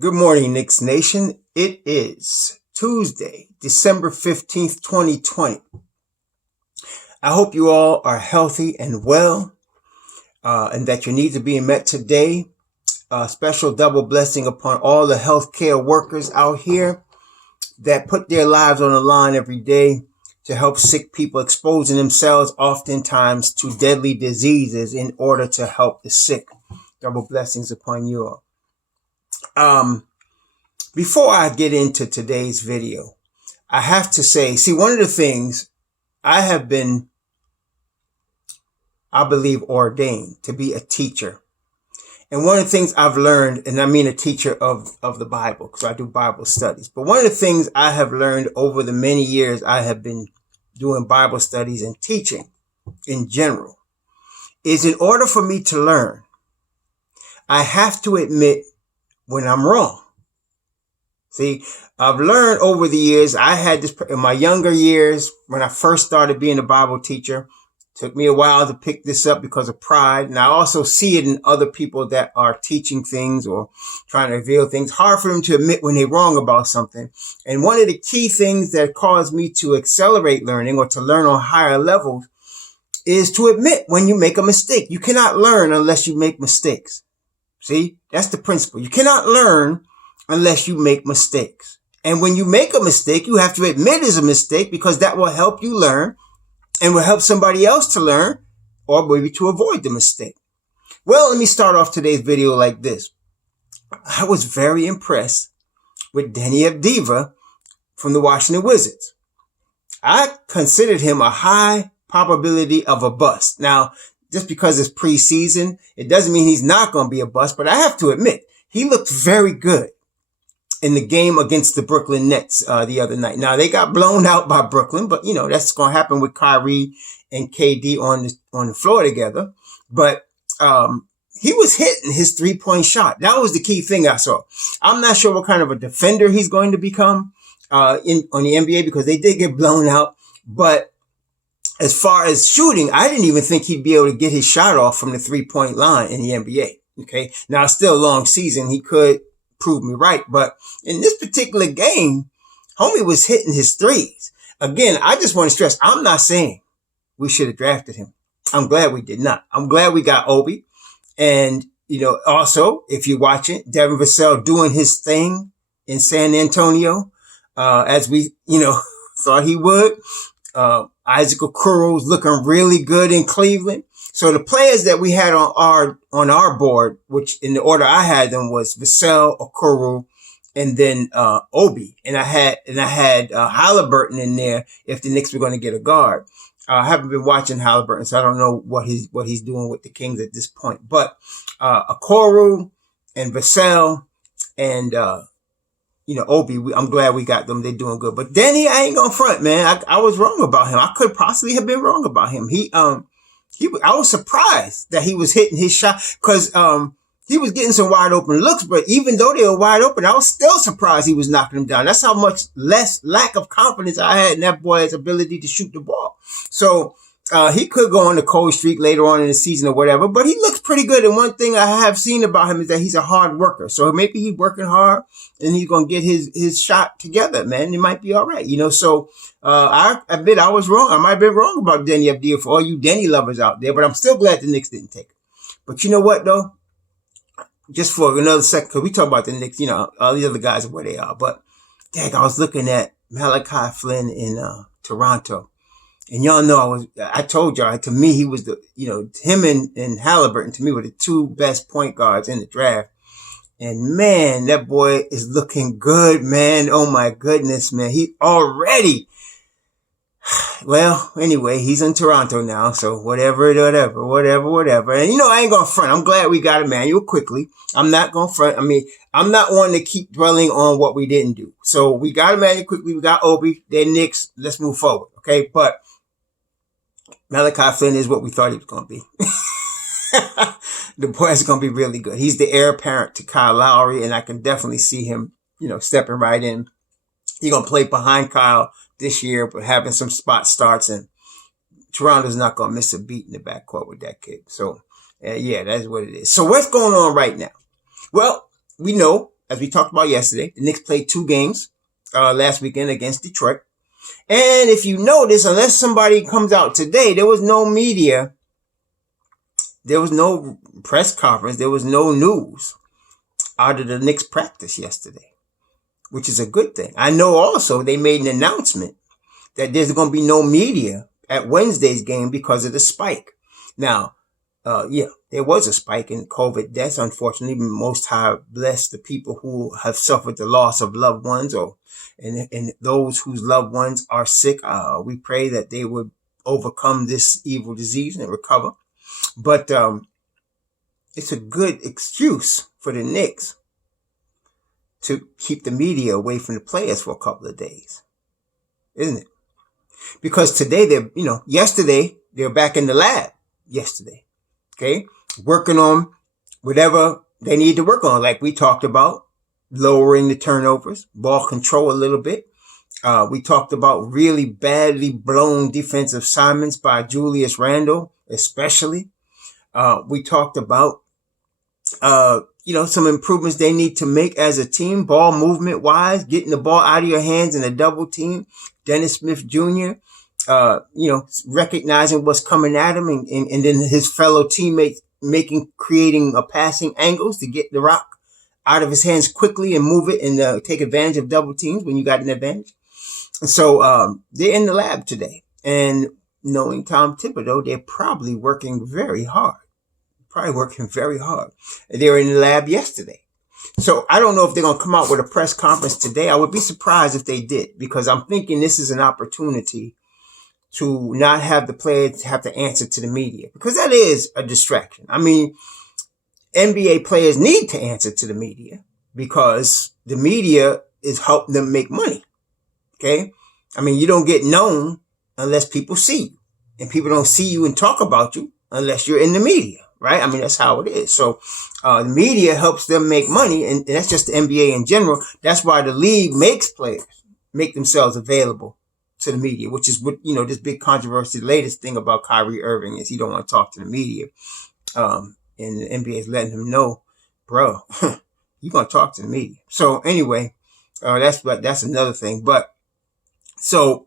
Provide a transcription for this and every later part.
Good morning, Knicks Nation. It is Tuesday, December 15th, 2020. I hope you all are healthy and well, and that your needs are being met today. Special double blessing upon all the healthcare workers out here that put their lives on the line every day to help sick people, exposing themselves oftentimes to deadly diseases in order to help the sick. Double blessings upon you all. Before I get into today's video, I have to say, one of the things I have been, I believe, ordained to be a teacher. And one of the things I've learned, and I mean a teacher of the Bible, because I do Bible studies. But one of the things I have learned over the many years I have been doing Bible studies and teaching in general is in order for me to learn, I have to admit when I'm wrong. See, I've learned over the years, I had this in my younger years when I first started being a Bible teacher. Took me a while to pick this up because of pride. And I also see it in other people that are teaching things or trying to reveal things. Hard for them to admit when they're wrong about something. And one of the key things that caused me to accelerate learning or to learn on higher levels is to admit when you make a mistake. You cannot learn unless you make mistakes. See, that's the principle. You cannot learn unless you make mistakes. And when you make a mistake, you have to admit it's a mistake because that will help you learn and will help somebody else to learn or maybe to avoid the mistake. Well, let me start off today's video like this. I was very impressed with Danny Avdija from the Washington Wizards. I considered him a high probability of a bust. Now, just because it's preseason, it doesn't mean he's not going to be a bust, but I have to admit, he looked very good in the game against the Brooklyn Nets the other night. Now, they got blown out by Brooklyn, but, that's going to happen with Kyrie and KD on the floor together. But he was hitting his three-point shot. That was the key thing I saw. I'm not sure what kind of a defender he's going to become on the NBA because they did get blown out. But as far as shooting, I didn't even think he'd be able to get his shot off from the three-point line in the NBA. Okay, now it's still a long season. He could prove me right. But in this particular game, homie was hitting his threes. Again, I just want to stress, I'm not saying we should have drafted him. I'm glad we did not. I'm glad we got Obi. And, also, if you're watching, Devin Vassell doing his thing in San Antonio, as we, thought he would. Isaac Okoro's looking really good in Cleveland. So the players that we had on our board, which in the order I had them was Vassell, Okoro, and then Obi, and I had Halliburton in there if the Knicks were going to get a guard. I haven't been watching Halliburton, so I don't know what he's doing with the Kings at this point. But Okoro and Vassell and Obi, I'm glad we got them. They're doing good. But Danny, I ain't gonna front, man. I was wrong about him. I could possibly have been wrong about him. I was surprised that he was hitting his shot because he was getting some wide open looks, but even though they were wide open, I was still surprised he was knocking them down. That's how much less lack of confidence I had in that boy's ability to shoot the ball. So he could go on a cold streak later on in the season or whatever, but he looks pretty good. And one thing I have seen about him is that he's a hard worker. So maybe he's working hard and he's going to get his shot together, man. It might be all right, So I admit I was wrong. I might have been wrong about Danny Avdija for all you Danny lovers out there, but I'm still glad the Knicks didn't take him. But you know what, though? Just for another second, because we talk about the Knicks, all the other guys are where they are. But, dang, I was looking at Malachi Flynn in Toronto. And y'all know I told y'all, to me, he was him and Halliburton, to me, were the two best point guards in the draft. And man, that boy is looking good, man. Oh my goodness, man. He already, well, anyway, he's in Toronto now. So whatever. And I ain't gonna front. I'm glad we got Emmanuel quickly. I'm not gonna front. I'm not one to keep dwelling on what we didn't do. So we got Emmanuel quickly. We got Obi. They're Knicks. Let's move forward. Okay. But Malachi Flynn is what we thought he was going to be. The boy is going to be really good. He's the heir apparent to Kyle Lowry, and I can definitely see him, stepping right in. He's going to play behind Kyle this year, but having some spot starts, and Toronto's not going to miss a beat in the backcourt with that kid. So, yeah, that's what it is. So what's going on right now? Well, we know as we talked about yesterday, the Knicks played 2 games last weekend against Detroit. And if you notice, unless somebody comes out today, there was no media. There was no press conference. There was no news out of the Knicks practice yesterday, which is a good thing. I know also they made an announcement that there's going to be no media at Wednesday's game because of the spike. Now, there was a spike in COVID deaths. Unfortunately, Most High bless the people who have suffered the loss of loved ones, and those whose loved ones are sick. We pray that they would overcome this evil disease and recover. But it's a good excuse for the Knicks to keep the media away from the players for a couple of days, isn't it? Because today yesterday they're back in the lab. Yesterday. Okay, working on whatever they need to work on, like we talked about, lowering the turnovers, ball control a little bit. We talked about really badly blown defensive assignments by Julius Randle, especially. We talked about, some improvements they need to make as a team, ball movement wise, getting the ball out of your hands in a double team. Dennis Smith Jr., recognizing what's coming at him and then his fellow teammates creating passing angles to get the rock out of his hands quickly and move it and take advantage of double teams when you got an advantage. And so they're in the lab today. And knowing Tom Thibodeau, they're probably working very hard. They were in the lab yesterday. So I don't know if they're going to come out with a press conference today. I would be surprised if they did, because I'm thinking this is an opportunity to not have the players have to answer to the media, because that is a distraction. I mean, NBA players need to answer to the media because the media is helping them make money. Okay. I mean, you don't get known unless people see you, and people don't see you and talk about you unless you're in the media, right? I mean, that's how it is. So, the media helps them make money, and that's just the NBA in general. That's why the league makes players make themselves available to the media, which is what, this big controversy. The latest thing about Kyrie Irving is he don't want to talk to the media. And the NBA is letting him know, bro, you're going to talk to the media. So anyway, that's another thing. But so,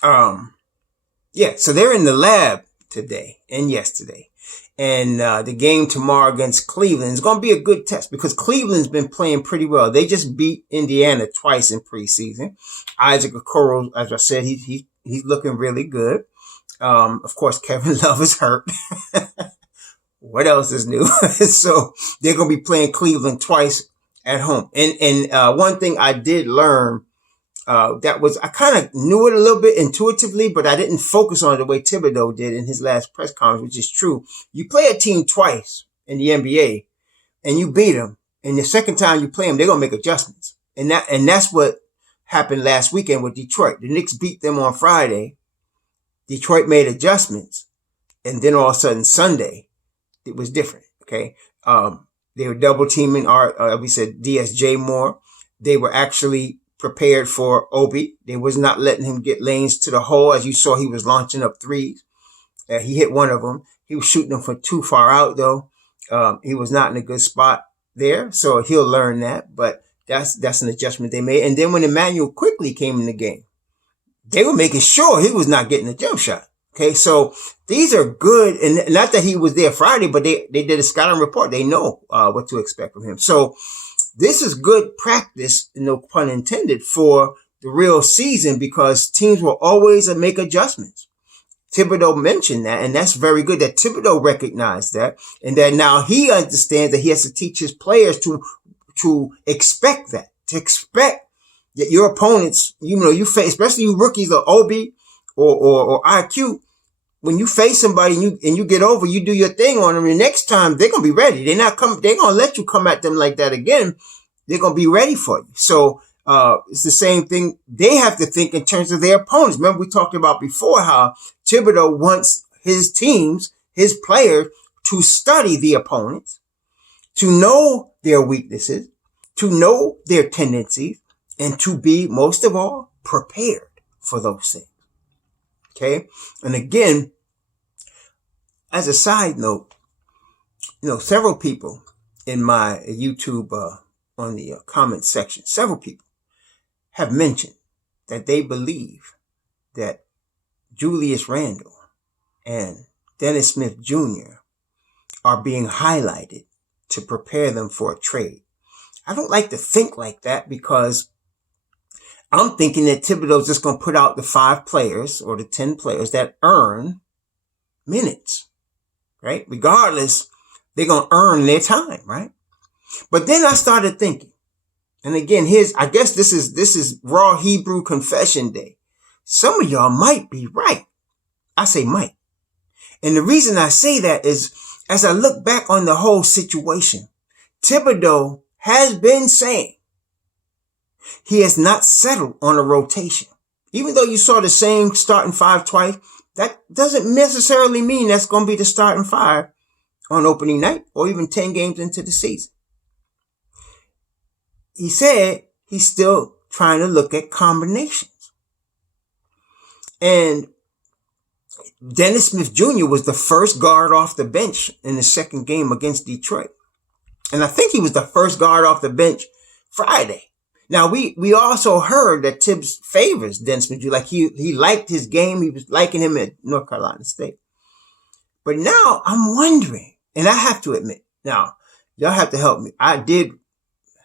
so they're in the lab today and yesterday. And the game tomorrow against Cleveland is going to be a good test because Cleveland's been playing pretty well. They just beat Indiana twice in preseason. Isaac Okoro, as I said, he's looking really good. Of course, Kevin Love is hurt. What else is new? So they're going to be playing Cleveland twice at home. And one thing I did learn, I kind of knew it a little bit intuitively, but I didn't focus on it the way Thibodeau did in his last press conference, which is true. You play a team twice in the NBA and you beat them, and the second time you play them, they're going to make adjustments. And that's what happened last weekend with Detroit. The Knicks beat them on Friday. Detroit made adjustments. And then all of a sudden Sunday, it was different. Okay. They were double teaming we said DSJ more. They were actually prepared for Obi. They was not letting him get lanes to the hole. As you saw, he was launching up threes. He hit one of them. He was shooting them from too far out though. He was not in a good spot there. So he'll learn that, but that's an adjustment they made. And then when Emmanuel quickly came in the game, they were making sure he was not getting a jump shot. Okay. So these are good. And not that he was there Friday, but they did a scouting report. They know, what to expect from him. So this is good practice, no pun intended, for the real season, because teams will always make adjustments. Thibodeau mentioned that, and that's very good that Thibodeau recognized that, and that now he understands that he has to teach his players to expect that, to expect that your opponents, you face, especially you rookies or Obi or IQ, when you face somebody and you get over, you do your thing on them, the next time they're going to be ready. They're going to let you come at them like that again. They're going to be ready for you. So, it's the same thing. They have to think in terms of their opponents. Remember, we talked about before how Thibodeau wants his teams, his players, to study the opponents, to know their weaknesses, to know their tendencies, and to be, most of all, prepared for those things. Okay. And again, as a side note, several people in my YouTube, comment section, several people have mentioned that they believe that Julius Randle and Dennis Smith Jr. are being highlighted to prepare them for a trade. I don't like to think like that because I'm thinking that Thibodeau's just going to put out the 5 players or the 10 players that earn minutes, right? Regardless, they're going to earn their time, right? But then I started thinking, and again, I guess this is raw Hebrew confession day. Some of y'all might be right. I say might. And the reason I say that is as I look back on the whole situation, Thibodeau has been saying he has not settled on a rotation. Even though you saw the same starting 5 twice, that doesn't necessarily mean that's going to be the starting 5 on opening night or even 10 games into the season. He said he's still trying to look at combinations. And Dennis Smith Jr. was the first guard off the bench in the second game against Detroit. And I think he was the first guard off the bench Friday. Now, we also heard that Thibs favors Dennis Smith Jr. Like he liked his game. He was liking him at North Carolina State. But now I'm wondering, and I have to admit, now, y'all have to help me. I did,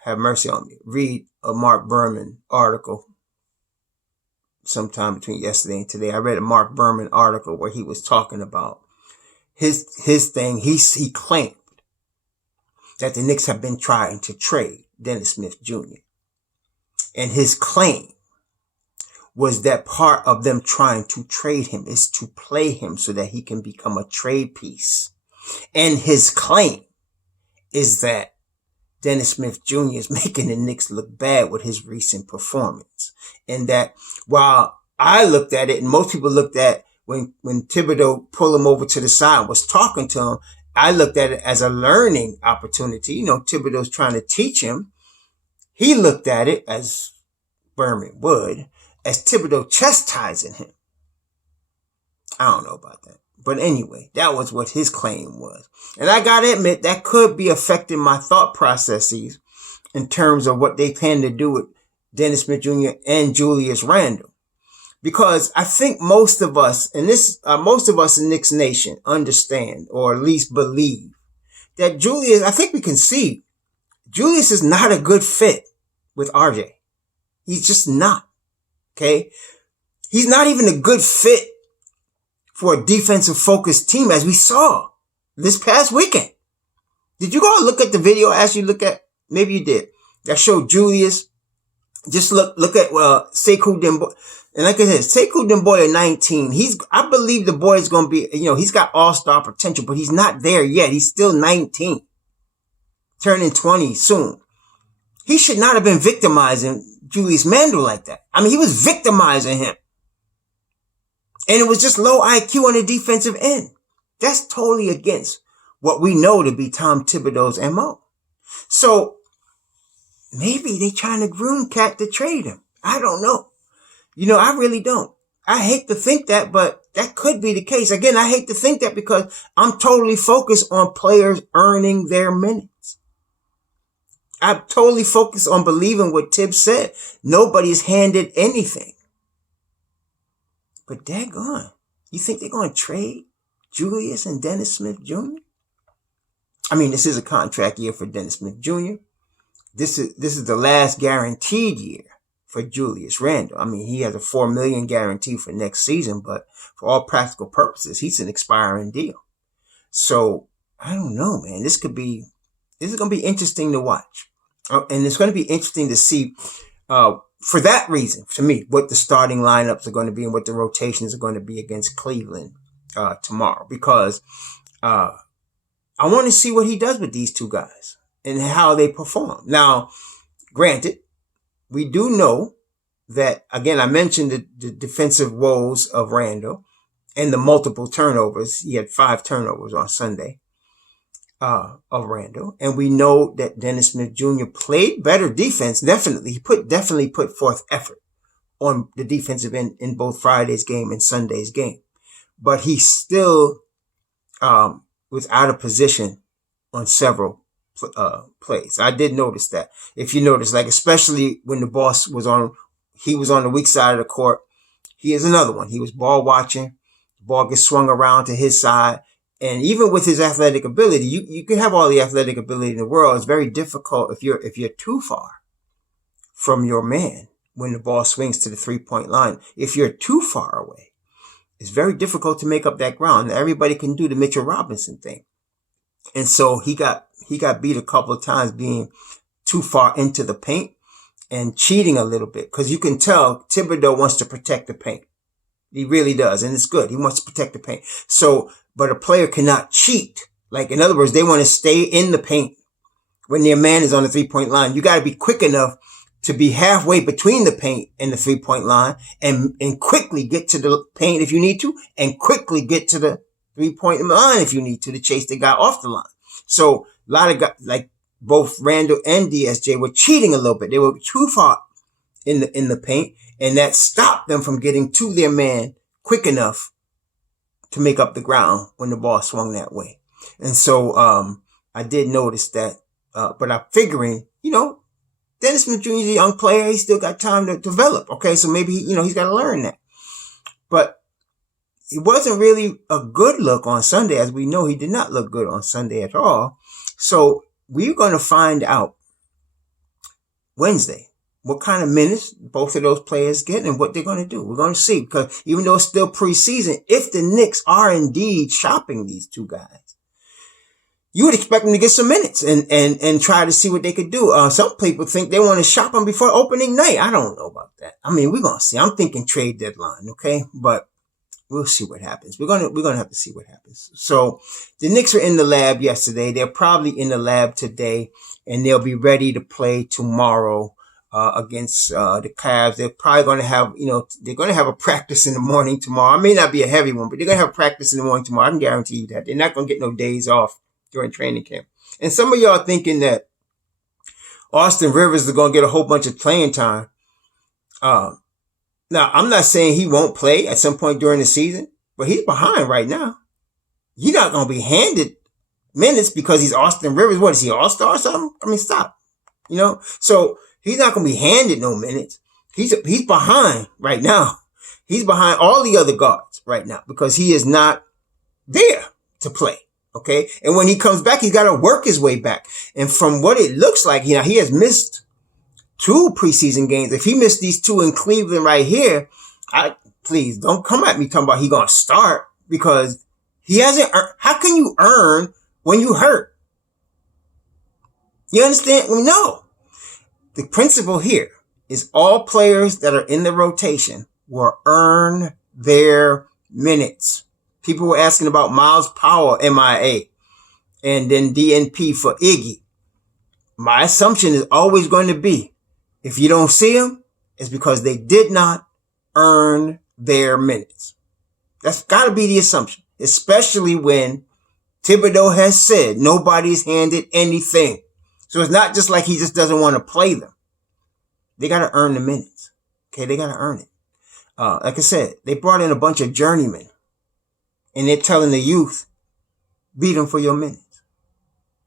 have mercy on me, read a Mark Berman article sometime between yesterday and today. I read a Mark Berman article where he was talking about his thing. He claimed that the Knicks have been trying to trade Dennis Smith Jr. And his claim was that part of them trying to trade him is to play him so that he can become a trade piece. And his claim is that Dennis Smith Jr. is making the Knicks look bad with his recent performance. And that while I looked at it, and most people looked at when Thibodeau pulled him over to the side and was talking to him, I looked at it as a learning opportunity. You know, Thibodeau's trying to teach him. He looked at it, as Berman would, as Thibodeau chastising him. I don't know about that. But anyway, that was what his claim was. And I gotta admit, that could be affecting my thought processes in terms of what they plan to do with Dennis Smith Jr. and Julius Randle. Because I think most of us, most of us in Knicks Nation understand, or at least believe, that Julius, I think we can see, Julius is not a good fit with RJ. He's just not. Okay? He's not even a good fit for a defensive focused team, as we saw this past weekend. Did you go look at the video as you look at, maybe you did, that showed Julius? Just look at, Sekou Demboy. And like I said, Sekou Demboy at 19, I believe the boy is going to be, he's got all-star potential, but he's not there yet. He's still 19, turning 20 soon. He should not have been victimizing Julius Randle like that. I mean, he was victimizing him. And it was just low IQ on the defensive end. That's totally against what we know to be Tom Thibodeau's MO. So maybe they trying to groom Cat to trade him. I don't know. I really don't. I hate to think that, but that could be the case. Again, I hate to think that because I'm totally focused on players earning their minutes. I'm totally focused on believing what Thibs said. Nobody's handed anything. But daggone, you think they're going to trade Julius and Dennis Smith Jr.? I mean, this is a contract year for Dennis Smith Jr. This is the last guaranteed year for Julius Randle. I mean, he has a $4 million guarantee for next season, but for all practical purposes, he's an expiring deal. So I don't know, man. This is going to be interesting to watch. And it's going to be interesting to see, for that reason, to me, what the starting lineups are going to be and what the rotations are going to be against Cleveland tomorrow. Because I want to see what he does with these two guys and how they perform. Now, granted, we do know that, again, I mentioned the defensive woes of Randle and the multiple turnovers. He had 5 turnovers on Sunday of Randle. And we know that Dennis Smith Jr. played better defense. Definitely. He definitely put forth effort on the defensive end in both Friday's game and Sunday's game. But he still was out of position on several plays. I did notice that. If you notice, like especially when the boss he was on the weak side of the court. He is another one. He was ball watching. The ball gets swung around to his side. And even with his athletic ability, you can have all the athletic ability in the world. It's very difficult if you're too far from your man when the ball swings to the 3-point line. If you're too far away, it's very difficult to make up that ground. Everybody can do the Mitchell Robinson thing. And so he got beat a couple of times being too far into the paint and cheating a little bit. Cause you can tell Thibodeau wants to protect the paint. He really does. And it's good. He wants to protect the paint. So, but a player cannot cheat. Like, in other words, they want to stay in the paint when their man is on the 3-point line. You got to be quick enough to be halfway between the paint and the 3-point line and quickly get to the paint if you need to, and quickly get to the 3-point line if you need to chase the guy off the line. So a lot of guys, like both Randall and DSJ, were cheating a little bit. They were too far in the paint, and that stopped them from getting to their man quick enough to make up the ground when the ball swung that way. And so I did notice that, but I'm figuring, Dennis Smith Jr. is a young player. He's still got time to develop. Okay, so maybe, he's got to learn that. But it wasn't really a good look on Sunday. As we know, he did not look good on Sunday at all. So we're going to find out Wednesday what kind of minutes both of those players get and what they're going to do. We're going to see, because even though it's still preseason, if the Knicks are indeed shopping these two guys, you would expect them to get some minutes and try to see what they could do. Some people think they want to shop them before opening night. I don't know about that. I mean, we're going to see. I'm thinking trade deadline. Okay. But we'll see what happens. We're going to have to see what happens. So the Knicks were in the lab yesterday. They're probably in the lab today, and they'll be ready to play tomorrow, against, the Cavs. They're probably going to have, they're going to have a practice in the morning tomorrow. It may not be a heavy one, but they're going to have a practice in the morning tomorrow. I can guarantee you that. They're not going to get no days off during training camp. And some of y'all thinking that Austin Rivers is going to get a whole bunch of playing time. Now, I'm not saying he won't play at some point during the season, but he's behind right now. He's not going to be handed minutes because he's Austin Rivers. What is he, all-star or something? I mean, stop. So he's not going to be handed no minutes. He's behind right now. He's behind all the other guards right now because he is not there to play. Okay. And when he comes back, he's got to work his way back. And from what it looks like, he has missed 2 preseason games. If he missed these 2 in Cleveland right here, please don't come at me talking about he going to start, because he hasn't earned. How can you earn when you hurt? You understand? No. The principle here is all players that are in the rotation will earn their minutes. People were asking about Miles Powell, MIA, and then DNP for Iggy. My assumption is always going to be, if you don't see them, it's because they did not earn their minutes. That's got to be the assumption, especially when Thibodeau has said nobody's handed anything. So it's not just like he just doesn't want to play them. They got to earn the minutes. Okay, they got to earn it. Like I said, they brought in a bunch of journeymen, and they're telling the youth, beat them for your minutes.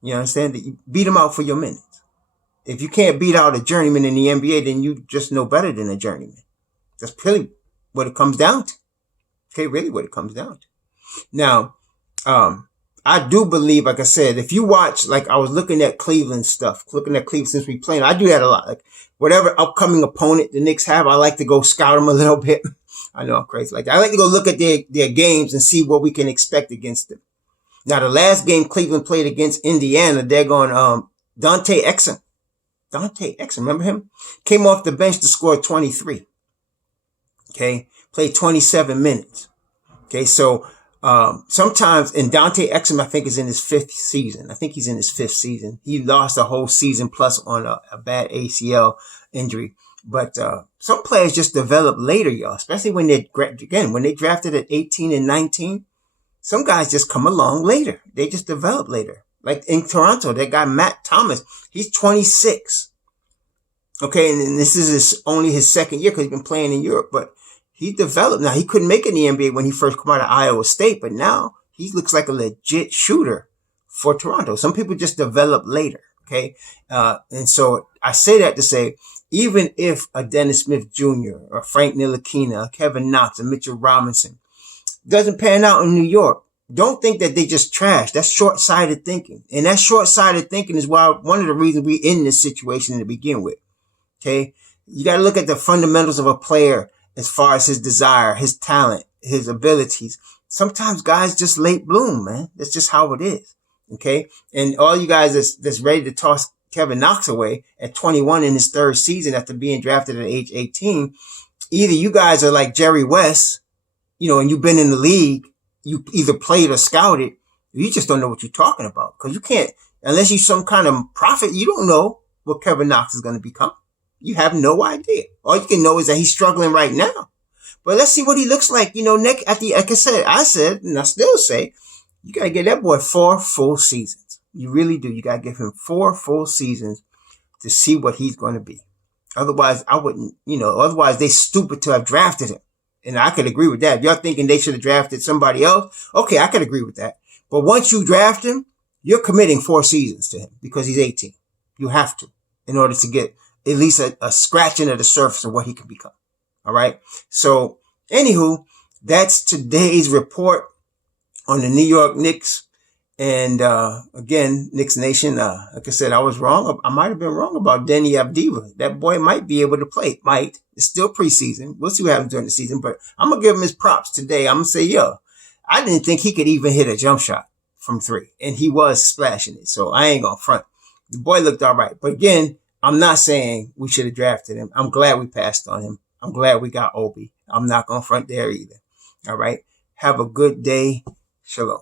You understand? That you beat them out for your minutes. If you can't beat out a journeyman in the NBA, then you just know better than a journeyman. That's really what it comes down to. Okay, really what it comes down to. Now, I do believe, like I said, if you watch, like I was looking at Cleveland stuff, since we played, I do that a lot. Like whatever upcoming opponent the Knicks have, I like to go scout them a little bit. I know I'm crazy like that. I like to go look at their games and see what we can expect against them. Now, the last game Cleveland played against Indiana, they're going, Dante Exum, remember him? Came off the bench to score 23. Okay. Played 27 minutes. Okay. So, sometimes, and Dante Exum, I think, is in his 5th season. I think he's in his 5th season. He lost a whole season plus on a bad ACL injury. But, some players just develop later, y'all, especially when when they drafted at 18 and 19, some guys just come along later. They just develop later. Like in Toronto, that guy, Matt Thomas, he's 26. Okay. And this is only his 2nd year because he's been playing in Europe, but he developed. Now, he couldn't make it in the NBA when he first came out of Iowa State, but now he looks like a legit shooter for Toronto. Some people just develop later. Okay. And so I say that to say, even if a Dennis Smith Jr. or Frank Ntilikina, Kevin Knox, and Mitchell Robinson doesn't pan out in New York, don't think that they just trash. That's short-sighted thinking. And that short-sighted thinking is why one of the reasons we're in this situation to begin with. Okay. You got to look at the fundamentals of a player as far as his desire, his talent, his abilities. Sometimes guys just late bloom, man. That's just how it is. Okay. And all you guys that's ready to toss Kevin Knox away at 21 in his third season after being drafted at age 18, either you guys are like Jerry West, and you've been in the league, you either played or scouted, you just don't know what you're talking about. Because you can't, unless you're some kind of prophet, you don't know what Kevin Knox is going to become. You have no idea. All you can know is that he's struggling right now. But let's see what he looks like, like I said, and I still say, you got to give that boy 4 full seasons. You really do. You got to give him 4 full seasons to see what he's going to be. Otherwise, I wouldn't, otherwise they stupid to have drafted him. And I could agree with that. If y'all thinking they should have drafted somebody else, okay, I could agree with that. But once you draft him, you're committing 4 seasons to him because he's 18. You have to, in order to get at least a scratching of the surface of what he can become. All right. So anywho, that's today's report on the New York Knicks. And, again, Knicks Nation, like I said, I was wrong. I might have been wrong about Deni Avdija. That boy might be able to play. Might. It's still preseason. We'll see what happens during the season, but I'm going to give him his props today. I'm going to say, I didn't think he could even hit a jump shot from 3, and he was splashing it. So I ain't going to front. The boy looked all right. But again, I'm not saying we should have drafted him. I'm glad we passed on him. I'm glad we got Obi. I'm not going to front there either. All right. Have a good day. Shalom.